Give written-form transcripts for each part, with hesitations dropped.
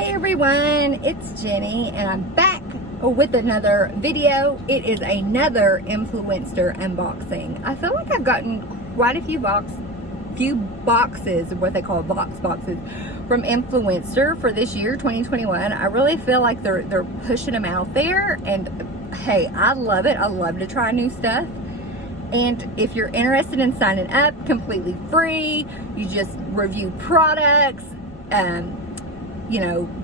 Hey everyone, it's Jenny and I'm back with another video. It is another Influenster unboxing. I feel like I've gotten quite a few boxes, what they call boxes, from Influenster for this year, 2021. I really feel like they're pushing them out there, and hey, I love it. I love to try new stuff. And if you're interested in signing up, completely free, you just review products,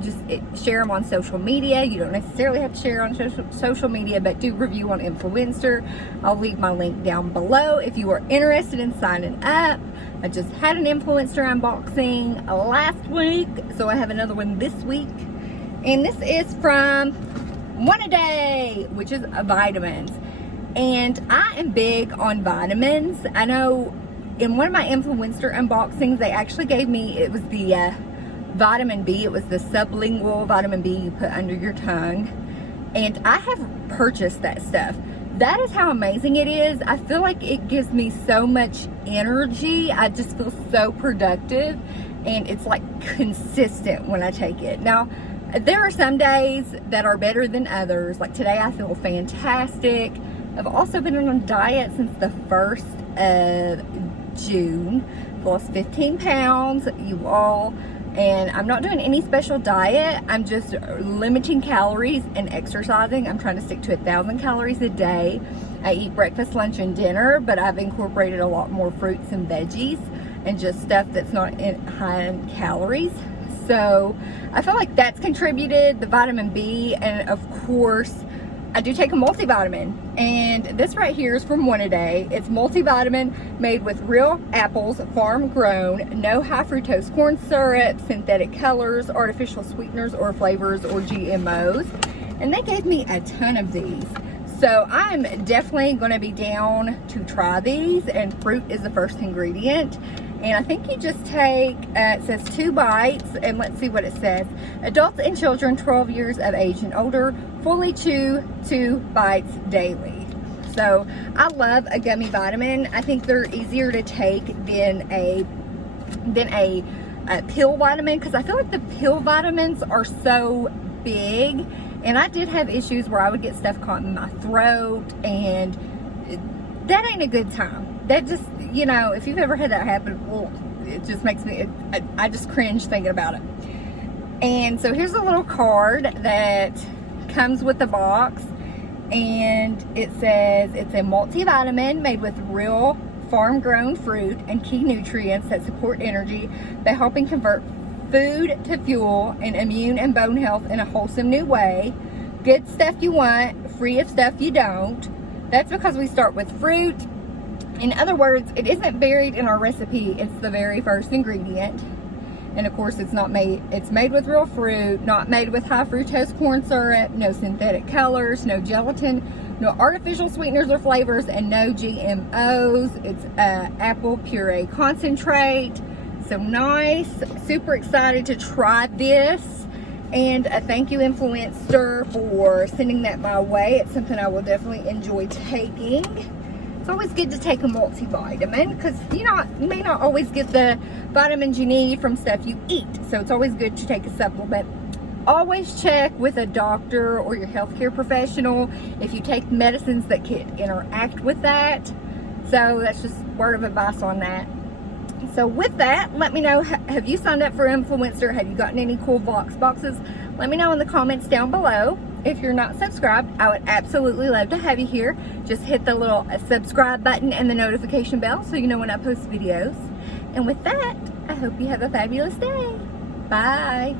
just share them on social media. You don't necessarily have to share on social media, but do review on Influencer. I'll leave my link down below if you are interested in signing up. I just had an Influencer unboxing last week, so I have another one this week. And this is from One A Day, which is vitamins. And I am big on vitamins. I know in one of my Influencer unboxings, they actually gave me, it was the vitamin B. It was the sublingual vitamin B you put under your tongue. And I have purchased that stuff. That is how amazing it is. I feel like it gives me so much energy. I just feel so productive. And it's like consistent when I take it. Now, there are some days that are better than others. Like today, I feel fantastic. I've also been on a diet since the 1st of June. Lost 15 pounds, you all. And I'm not doing any special diet. I'm just limiting calories and exercising. I'm trying to stick to 1,000 calories a day. I eat breakfast, lunch, and dinner, but I've incorporated a lot more fruits and veggies and just stuff that's not high in calories. So I feel like that's contributed, the vitamin B, and of course, I do take a multivitamin, and this right here is from One A Day. It's multivitamin made with real apples, farm grown, no high fructose corn syrup, synthetic colors, artificial sweeteners or flavors, or GMOs. And they gave me a ton of these. So I'm definitely going to be down to try these, and fruit is the first ingredient. And I think you just take, it says 2 bites, and let's see what it says. Adults and children 12 years of age and older, fully chew 2 bites daily. So I love a gummy vitamin. I think they're easier to take than a pill vitamin, because I feel like the pill vitamins are so big. And I did have issues where I would get stuff caught in my throat, and that ain't a good time. That just, if you've ever had that happen, well, it just makes me, I just cringe thinking about it. And so here's a little card that comes with the box, and it says it's a multivitamin made with real farm-grown fruit and key nutrients that support energy by helping convert food to fuel and immune and bone health in a wholesome new way. Good stuff you want, free of stuff you don't. That's because we start with fruit. In other words, it isn't buried in our recipe. It's the very first ingredient. And of course, it's made with real fruit, not made with high fructose corn syrup, no synthetic colors, no gelatin, no artificial sweeteners or flavors, and no GMOs. It's apple puree concentrate. So nice. Super excited to try this. And thank you, Influencer, for sending that my way. It's something I will definitely enjoy taking. It's always good to take a multivitamin, because you may not always get the vitamins you need from stuff you eat. So it's always good to take a supplement. Always check with a doctor or your healthcare professional if you take medicines that could interact with that. So that's just word of advice on that. So with that, let me know, have you signed up for Influencer? Have you gotten any cool boxes? Let me know in the comments down below. If you're not subscribed, I would absolutely love to have you here. Just hit the little subscribe button and the notification bell so you know when I post videos. And with that, I hope you have a fabulous day. Bye.